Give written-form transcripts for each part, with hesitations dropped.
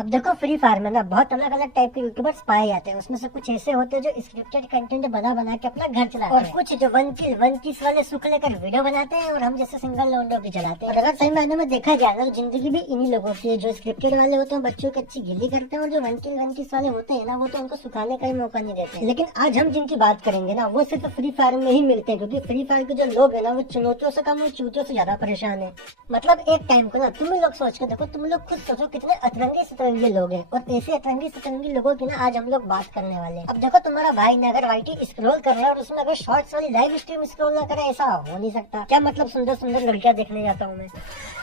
अब देखो free fire में ना बहुत अलग अलग टाइप के यूट्यूबर्स पाए जाते हैं। उसमें से कुछ ऐसे होते हैं जो स्क्रिप्टेड कंटेंट बना बना के अपना घर चलाते हैं, और कुछ जो वन किस वाले सुख लेकर वीडियो बनाते हैं और हम जैसे सिंगल लौंडो भी चलाते हैं। और अगर सही मायने में देखा जाए ना, जिंदगी भी इन्हीं लोगों की है। जो स्क्रिप्टेड वाले होते हैं बच्चों की अच्छी गिल्ली करते हैं, और जो वन किस वाले होते हैं ना, वो तो उनको सुखाने का ही मौका नहीं देते। लेकिन आज हम जिनकी बात करेंगे ना, वो सिर्फ फ्री फायर में ही मिलते हैं, क्योंकि फ्री फायर के जो लोग है ना, वो चुनौतियों से कम, वो चूतियों से ज्यादा परेशान है। मतलब एक टाइम को ना तुम लोग सोच के देखो, तुम लोग खुद सोचो कितने अतरंगी सतरंगी लोग हैं, और ऐसे अतरंगी सतरंगी लोगों की ना आज हम लोग बात करने वाले हैं। अब देखो तुम्हारा भाई ने अगर वाईटी स्क्रॉल कर रहा है और उसमें अगर शॉर्ट्स वाली लाइव स्ट्रीम स्क्रॉल ना करे, ऐसा हो नहीं सकता। क्या मतलब सुंदर सुंदर लड़कियां देखने जाता हूँ मैं,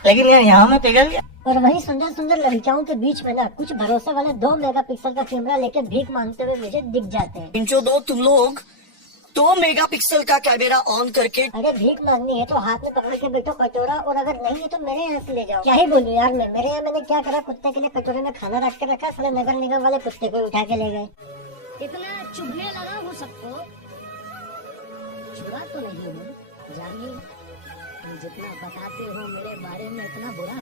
लेकिन यार यहाँ मैं पिघल गया। और वही सुंदर सुंदर लड़कियों के बीच में ना कुछ भरोसे वाले 2 मेगापिक्सल का कैमरा लेके भीख मांगते हुए मुझे दिख जाते हैं। इंचो दो तुम लोग 2 मेगापिक्सल का कैमरा ऑन करके, अरे भीख मांगनी है तो हाथ में पकड़ के बैठो कटोरा, और अगर नहीं है तो मेरे यहाँ से ले जाओ। क्या ही बोलूं यार मैं, मेरे यहाँ मैंने क्या करा, कुत्ते के लिए कटोरे में खाना रख के रखा, साले नगर निगम वाले कुत्ते को उठा के ले गए। इतना चुभने लगा हूँ सबको, बुरा तो नहीं हूँ जानिए, तुम जितना बताते हो मेरे बारे में इतना बुरा।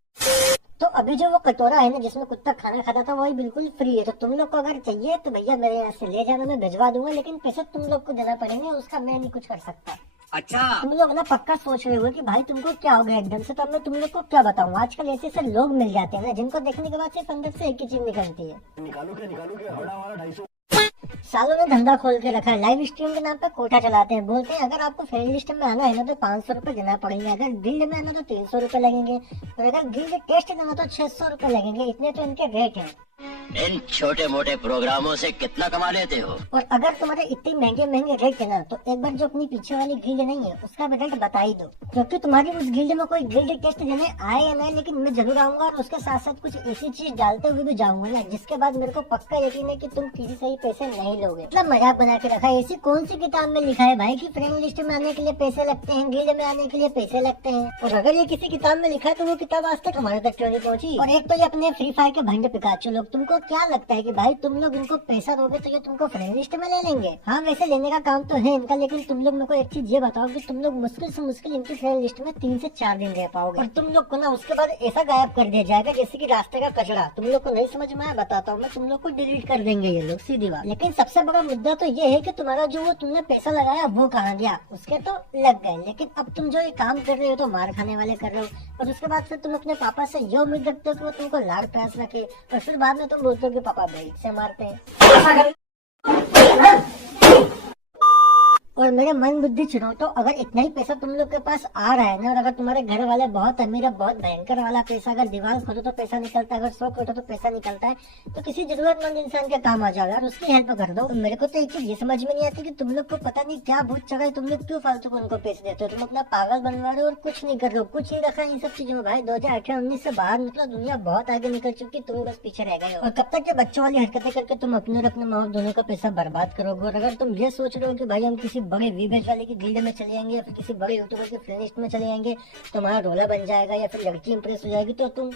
तो अभी जो वो कटोरा है ना जिसमें कुत्ता खाना खाता था, वही बिल्कुल फ्री है। तो तुम लोग को अगर चाहिए तो भैया मेरे यहाँ से ले जाना, मैं भिजवा दूंगा, लेकिन पैसे तुम लोग को देना पड़ेंगे, उसका मैं नहीं कुछ कर सकता। अच्छा तुम लोग ना पक्का सोच रहे हो कि भाई तुमको क्या हो गया एकदम से, तो अब मैं तुम लोग को क्या बताऊँ। आजकल ऐसे ऐसे लोग मिल जाते हैं ना, जिनको देखने के बाद सिर्फ अंदर से एक ही चीज निकलती है, निकालो के हड़ा हमारा 250। सालों ने धंधा खोल के रखा है, लाइव स्ट्रीम के नाम पे कोटा चलाते हैं। बोलते हैं अगर आपको फ्रेंड लिस्ट में आना है ना तो 500 रुपए देना पड़ेंगे, अगर गिल्ड में आना तो 300 रुपए लगेंगे, और अगर गिल्ड टेस्ट देना तो 600 रुपए लगेंगे। इतने तो इनके रेट हैं। इन छोटे मोटे प्रोग्रामों से कितना कमा लेते हो? और अगर तुम्हारे इतने महंगे महंगे रेट है ना, तो एक बार जो अपनी पीछे वाली गिल्ड नहीं है उसका भी रेट बता ही दो, क्योंकि तुम्हारी उस गिल्ड में कोई गिल्ड टेस्ट देने आए या नहीं, लेकिन मैं जरूर आऊंगा, और उसके साथ साथ कुछ ऐसी चीज डालते हुए भी जाऊंगा ना, जिसके बाद मेरे को पक्का यकीन है कि तुम किसी से ही पैसे नहीं लोगे। मतलब मजाक बना के रखा है। ऐसी कौन सी किताब में लिखा है भाई कि फ्रेंड लिस्ट में आने के लिए पैसे लगते हैं, गिल्ड में आने के लिए पैसे लगते हैं? और अगर ये किसी किताब में लिखा है तो वो किताब आज तक हमारे तक क्यों नहीं पहुंची? और एक तो ये अपने फ्री फायर के भंड पिकाचू लोग, तुमको क्या लगता है कि भाई तुम लोग इनको पैसा दोगे तो ये तुमको फ्रेंड लिस्ट में ले लेंगे? हाँ वैसे लेने का काम तो है इनका, लेकिन तुम लोग मेरे को एक चीज ये बताओ कि तुम लोग मुश्किल से मुश्किल इनकी फ्रेंड लिस्ट में 3 से 4 दिन रह पाओगे, और तुम लोग को ना उसके बाद ऐसा गायब कर दिया जाएगा जैसे कि रास्ते का कचरा। तुम लोग को नहीं समझ में आया, बताता हूँ मैं, तुम लोग को डिलीट कर देंगे ये लोग, सीधी बात। लेकिन सबसे बड़ा मुद्दा तो ये है कि तुम्हारा जो वो तुमने पैसा लगाया वो कहाँ गया? उसके तो लग गए, लेकिन अब तुम जो ये काम कर रहे हो तो मार खाने वाले कर रहे हो, और उसके बाद फिर तुम अपने पापा से ये उम्मीद रखते हो कि वो तुमको लाड़ प्यास रखे, और फिर बाद में तुम बोलते हो कि पापा बेल्ट से मारते हैं। और मेरे मन बुद्धि चुनो तो अगर इतना ही पैसा तुम लोग के पास आ रहा है ना, और अगर तुम्हारे घर वाले बहुत अमीर है, बहुत भयंकर वाला पैसा, अगर दीवार खोदो तो पैसा निकलता है, अगर सौ खोदो तो पैसा निकलता है, तो किसी जरूरतमंद इंसान के काम आ जाओ यार, उसकी हेल्प कर दो। तो मेरे को तो एक चीज ये समझ में नहीं आती कि तुम लोग को पता नहीं क्या भूत चढ़ा है, तुम लोग क्यों फालतू को उनको पैसे देते हो? तुम अपना पागल बनवा रहे हो और कुछ नहीं कर रहे हो, कुछ नहीं रखा है इन सब चीजों में। भाई 2018-19 से बाहर निकला, दुनिया बहुत आगे निकल चुकी, तुम बस पीछे रह गए हो। और कब तक ये बच्चों वाली हरकतें करके तुम अपने और अपने माँ बाप दोनों का पैसा बर्बाद करोगे? और अगर तुम ये सोच रहे हो कि भाई हम किसी बड़े वीवेज वाले की गिल्ड में चले जाएंगे या फिर किसी बड़े यूट्यूबर की फ्रेंड लिस्ट में चले जाएंगे, तुम्हारा रोला बन जाएगा या फिर लड़की इंप्रेस हो जाएगी, तो तुम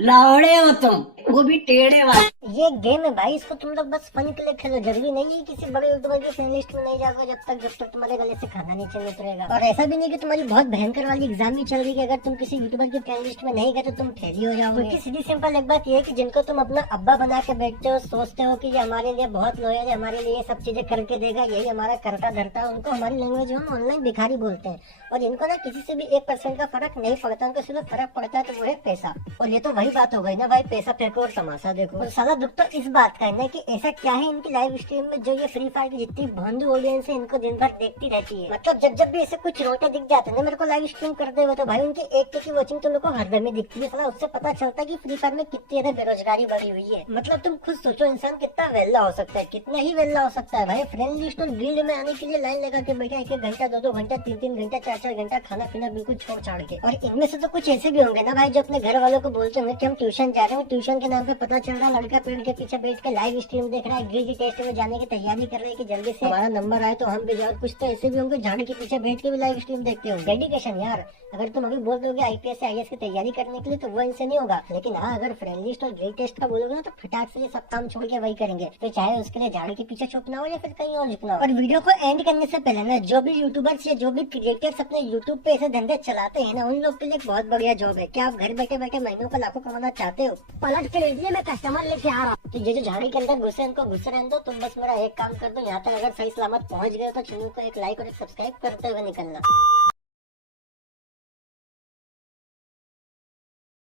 लावड़े हो तुम, वो भी टेढ़े वाले। ये गेम है भाई, इसको तुम लोग बस फन के लिए खेलो। जरूरी नहीं है किसी बड़े यूट्यूबर की फ्रेंड लिस्ट में नहीं जाओगे जब तक तुम्हारे गले से खाना नीचे नहीं उतरेगा। और ऐसा भी नहीं कि तुम्हारी बहुत भयंकर वाली एग्जाम भी चल रही है, अगर तुम किसी यूट्यूबर की फ्रेंड लिस्ट में नहीं गए तो तुम फेल ही हो जाओगे। क्योंकि सीधी सिंपल एक बात ये है कि जिनको तुम अपना अब्बा बना के बैठते हो, सोचते हो कि ये हमारे लिए बहुत लॉयल है, हमारे लिए सब चीजें करके देगा, यही हमारा करता धरता है, उनको हमारी लैंग्वेज में ऑनलाइन भिखारी बोलते हैं। और इनको ना किसी से भी 1% का फर्क नहीं पड़ता, उनको सिर्फ फर्क पड़ता है तो वो है पैसा। और ये तो वही बात हो गई ना भाई, पैसा फेंको और तमाशा देखो। और सारा दुख तो इस बात का है ना कि ऐसा क्या है इनकी लाइव स्ट्रीम में जो ये फ्री फायर की जितनी भोंदू ऑडियंस है इनको दिन भर देखती रहती है। मतलब जब भी ऐसे कुछ रोटे दिख जाते हैं ना मेरे को लाइव स्ट्रीम करते हुए, तो भाई उनकी एक की वॉचिंग तो मेरे को हर घर में दिखती है। साला उससे पता चलता है कि फ्री फायर में कितनी ज्यादा बेरोजगारी बढ़ी हुई है। मतलब तुम खुद सोचो इंसान कितना वेल्ला हो सकता है, कितना ही वेल्ला हो सकता है भाई। फ्रेंड लिस्ट और गिल्ड में आने के लिए लाइन लगा के बैठा, 1 घंटा 2 घंटा 3 घंटा 4 घंटा खाना पीना बिल्कुल छोड़ छाड़ के। और इनमें से तो कुछ ऐसे भी होंगे ना भाई जो अपने घर वालों को बोलते होंगे कि हम ट्यूशन जा रहे हैं, ट्यूशन के नाम पे पता चल रहा है लड़का पेड़ के पीछे बैठ के लाइव स्ट्रीम देख रहा है, गिल्ड टेस्ट में जाने की तैयारी कर रहे हैं कि जल्दी से हमारा नंबर आए तो हम भी जाओ। कुछ तो ऐसे भी होंगे झाड़ के पीछे बैठ के भी लाइव स्ट्रीम देखते होंगे। डेडिकेशन यार, अगर तुम अभी बोल दोगे IPS से IAS की तैयारी करने के लिए तो वो इनसे नहीं होगा। लेकिन हाँ अगर फ्रेंड लिस्ट और गिल्ड टेस्ट का बोलोगे ना तो फटाक से ये सब काम छोड़ के वही करेंगे, तो चाहे उसके लिए झाड़ के पीछे छुपना हो या फिर कहीं और झुकना हो। और वीडियो को एंड करने से सबसे पहले ना जो भी यूट्यूबर्स या जो भी क्रिएटर्स अपने यूट्यूब पे ऐसे धंधे चलाते हैं ना, उन लोग के लिए एक बहुत बढ़िया जॉब है। क्या आप घर बैठे बैठे महीनों का लाखों कमाना चाहते हो? पलट के लीजिए, मैं कस्टमर लेके आ रहा हूँ। तो ये जो झाड़ी के अंदर घुसे इनको घुसे रहने दो। तुम बस मेरा एक काम कर दो, यहाँ तक अगर सही सलामत पहुंच गए तो चैनल को एक लाइक और एक सब्सक्राइब करते हुए निकलना।